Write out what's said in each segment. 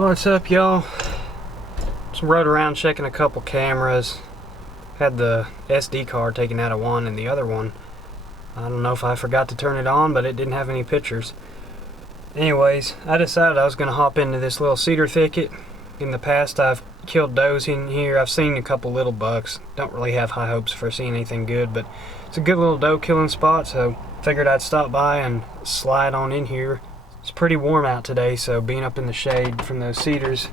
What's up, y'all? Just rode around checking a couple cameras. Had the SD card taken out of one, and the other one, I don't know if I forgot to turn it on, but it didn't have any pictures. Anyways, I decided I was going to hop into this little cedar thicket. In the past, I've killed does in here. I've seen a couple little bucks. Don't really have high hopes for seeing anything good, but it's a good little doe killing spot, so figured I'd stop by and slide on in here. It's pretty warm out today, so being up in the shade from those cedars is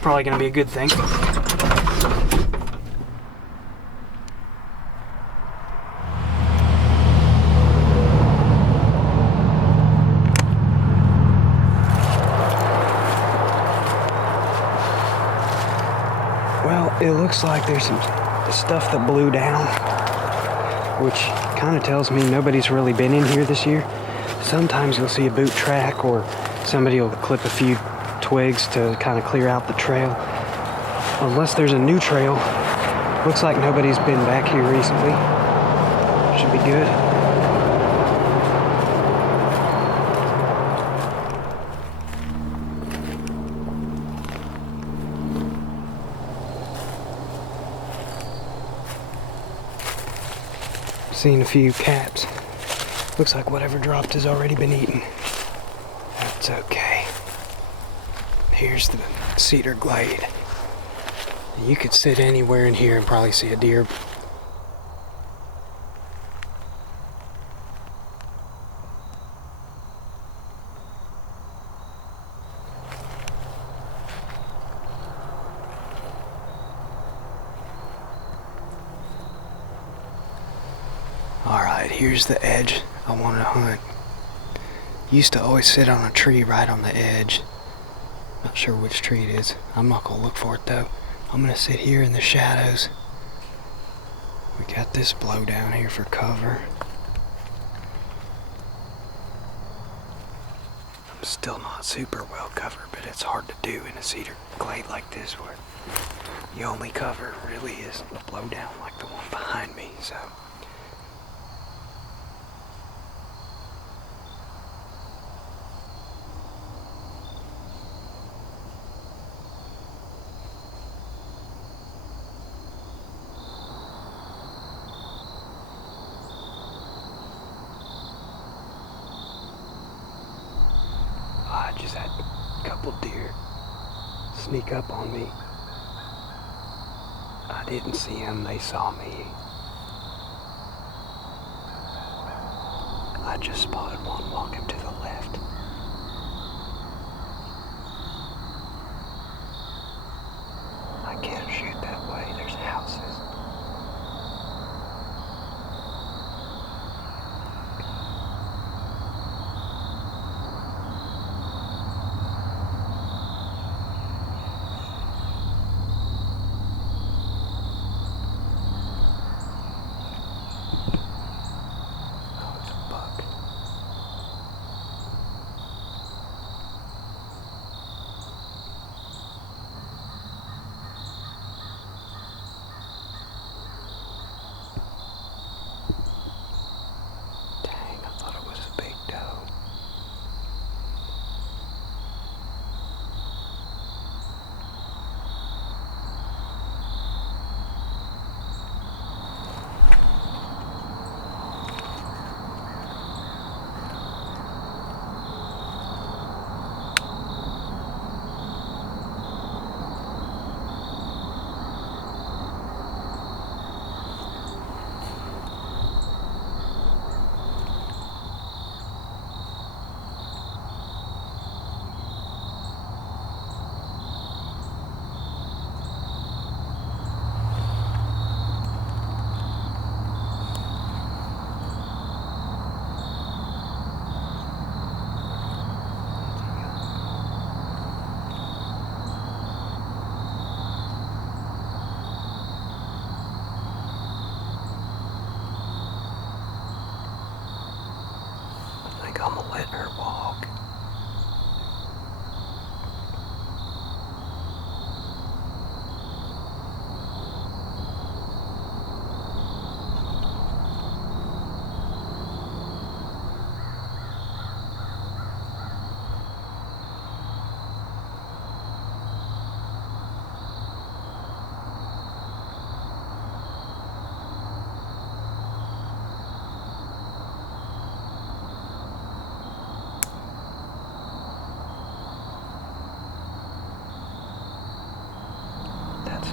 probably going to be a good thing. Well, it looks like there's some stuff that blew down, which kind of tells me nobody's really been in here this year. Sometimes you'll see a boot track, or somebody will clip a few twigs to kind of clear out the trail. Unless there's a new trail, looks like nobody's been back here recently. Should be good. Seen a few caps. Looks like whatever dropped has already been eaten. That's okay. Here's the cedar glade. You could sit anywhere in here and probably see a deer. Alright, here's the edge I want to hunt. Used to always sit on a tree right on the edge. Not sure which tree it is. I'm not going to look for it though. I'm going to sit here in the shadows. We got this blow down here for cover. I'm still not super well covered, but it's hard to do in a cedar glade like this where the only cover really is a blow down like the one behind me. So I just had a couple deer sneak up on me. I didn't see them, they saw me. I just spotted one walking to the left. I can't shoot that way, there's houses.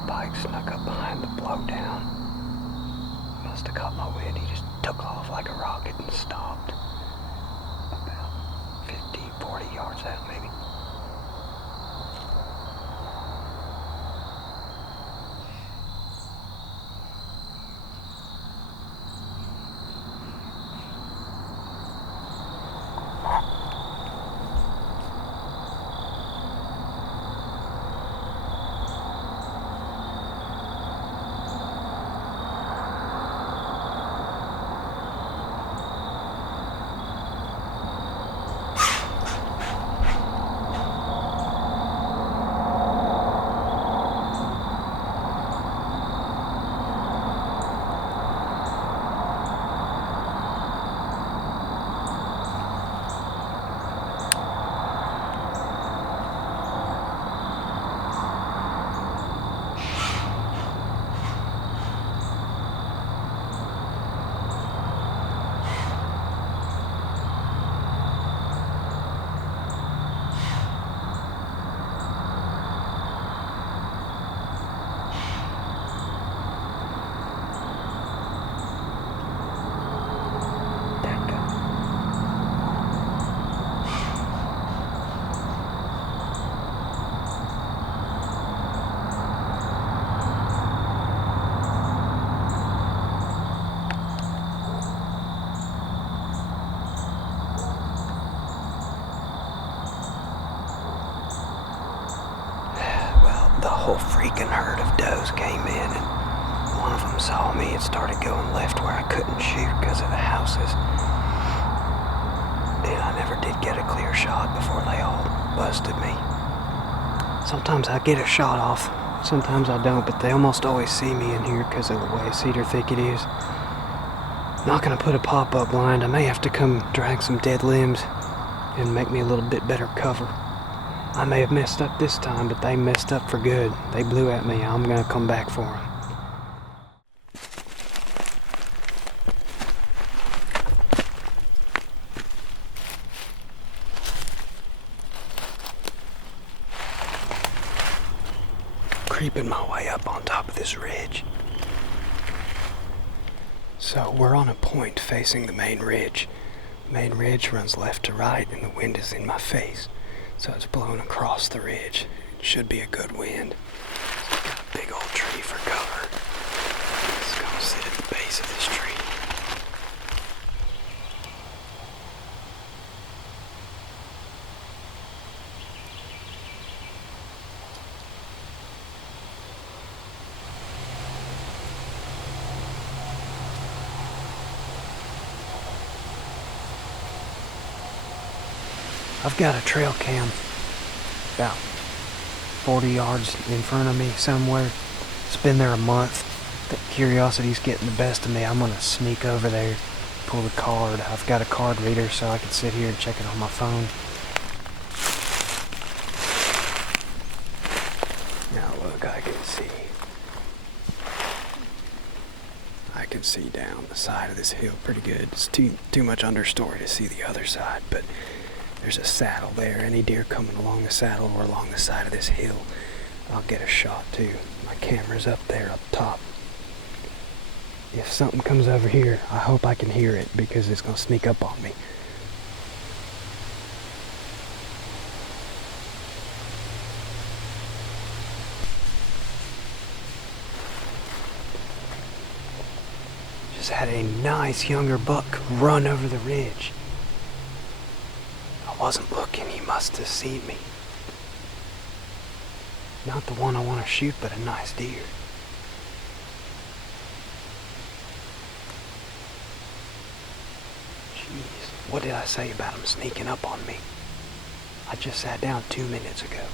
bike snuck up behind the blowdown. Must have caught my wind. He just took off like a rocket and stopped. About 50, 40 yards out maybe. The whole freaking herd of does came in, and one of them saw me and started going left where I couldn't shoot because of the houses. And I never did get a clear shot before they all busted me. Sometimes I get a shot off, sometimes I don't, but they almost always see me in here because of the way cedar thick it is. Not gonna put a pop-up blind. I may have to come drag some dead limbs and make me a little bit better cover. I may have messed up this time, but they messed up for good. They blew at me. I'm gonna come back for them. Creeping my way up on top of this ridge. So we're on a point facing the main ridge. The main ridge runs left to right, and the wind is in my face. So it's blowing across the ridge. It should be a good wind. So I've got a big old tree for cover. Just gonna sit at the base of this tree. I've got a trail cam about 40 yards in front of me somewhere. It's been there a month. That curiosity's getting the best of me. I'm gonna sneak over there, pull the card. I've got a card reader so I can sit here and check it on my phone. Now look, I can see down the side of this hill pretty good. It's too much understory to see the other side, but there's a saddle there. Any deer coming along the saddle or along the side of this hill, I'll get a shot too. My camera's up there up top. If something comes over here, I hope I can hear it because it's gonna sneak up on me. Just had a nice younger buck run over the ridge. I wasn't looking, he must have seen me. Not the one I want to shoot, but a nice deer. Jeez, what did I say about him sneaking up on me? I just sat down 2 minutes ago.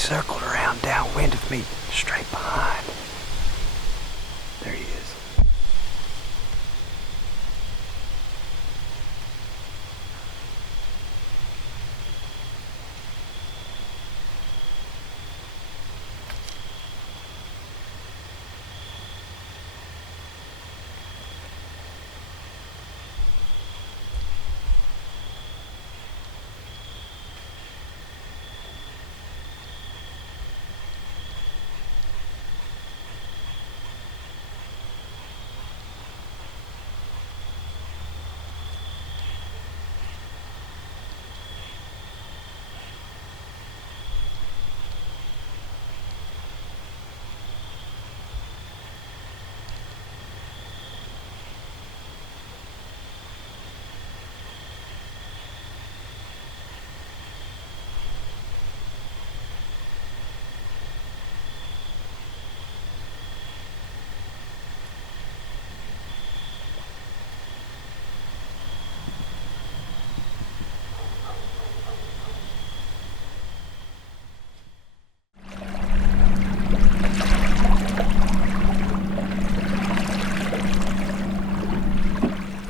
circled around downwind of me, straight behind. There he is.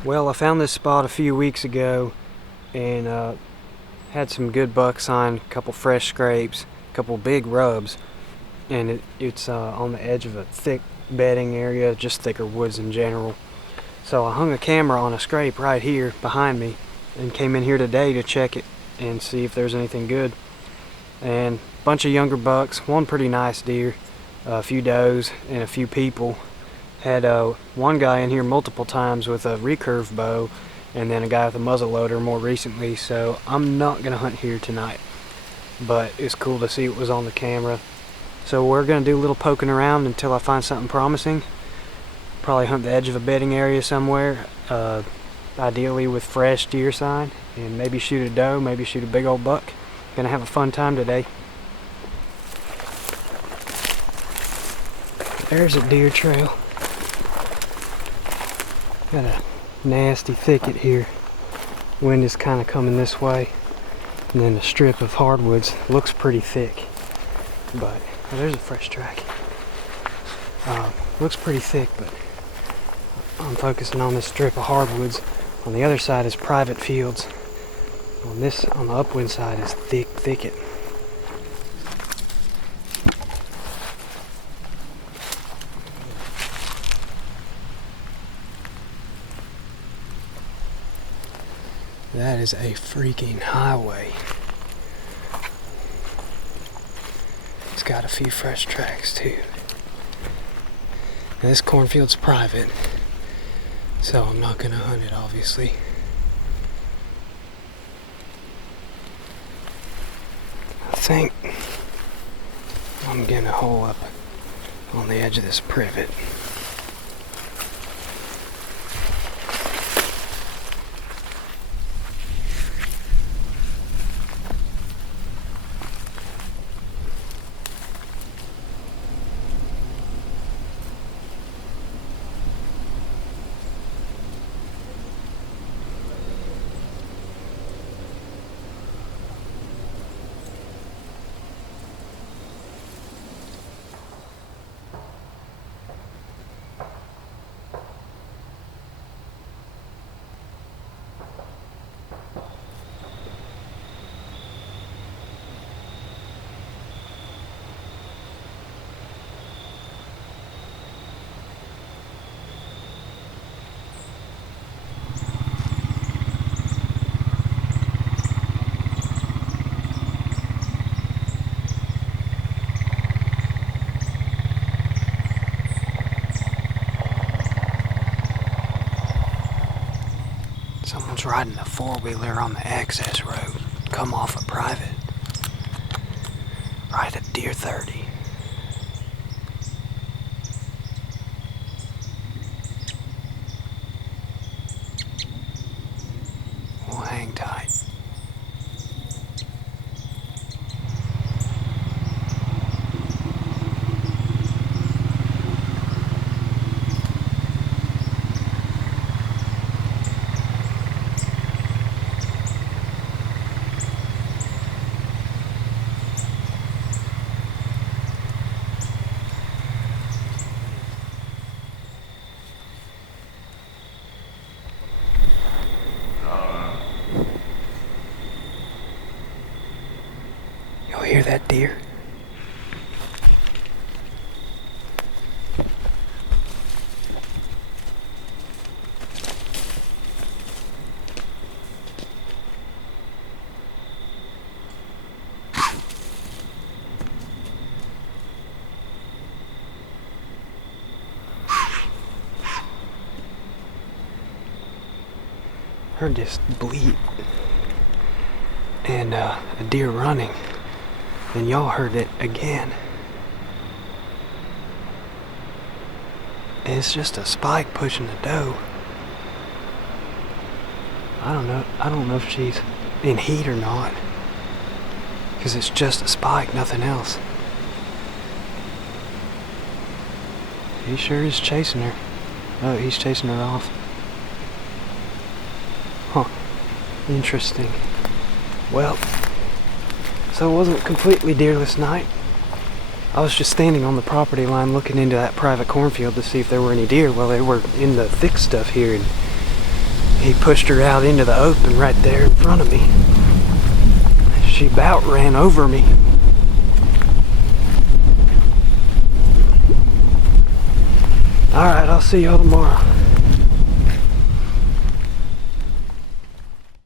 Well, I found this spot a few weeks ago and had some good buck sign, a couple fresh scrapes, a couple big rubs, and it's on the edge of a thick bedding area, just thicker woods in general. So I hung a camera on a scrape right here behind me and came in here today to check it and see if there's anything good. And a bunch of younger bucks, one pretty nice deer, a few does, and a few people. Had one guy in here multiple times with a recurve bow, and then a guy with a muzzleloader more recently, so I'm not going to hunt here tonight. But it's cool to see what was on the camera. So we're going to do a little poking around until I find something promising. Probably hunt the edge of a bedding area somewhere, ideally with fresh deer sign, and maybe shoot a doe, maybe shoot a big old buck. Gonna have a fun time today. There's a deer trail. Got a nasty thicket here. Wind is kind of coming this way, and then a strip of hardwoods. Looks pretty thick, but there's a fresh track. Looks pretty thick, but I'm focusing on this strip of hardwoods. On the other side is private fields. On the upwind side is thick thicket. That is a freaking highway. It's got a few fresh tracks too. Now, this cornfield's private, so I'm not gonna hunt it, obviously. I think I'm gonna hole up on the edge of this privet. Someone's riding a four-wheeler on the access road, come off a private, right at deer 30. We'll hang tight. hear that deer? Heard this bleat and a deer running, and y'all heard it again. And it's just a spike pushing the doe. I don't know if she's in heat or not, because it's just a spike, nothing else. He sure is chasing her. Oh, he's chasing her off. Huh. Interesting. Well, so it wasn't a completely deerless night. I was just standing on the property line looking into that private cornfield to see if there were any deer. Well, they were in the thick stuff here, and he pushed her out into the open right there in front of me. She about ran over me. Alright, I'll see y'all tomorrow.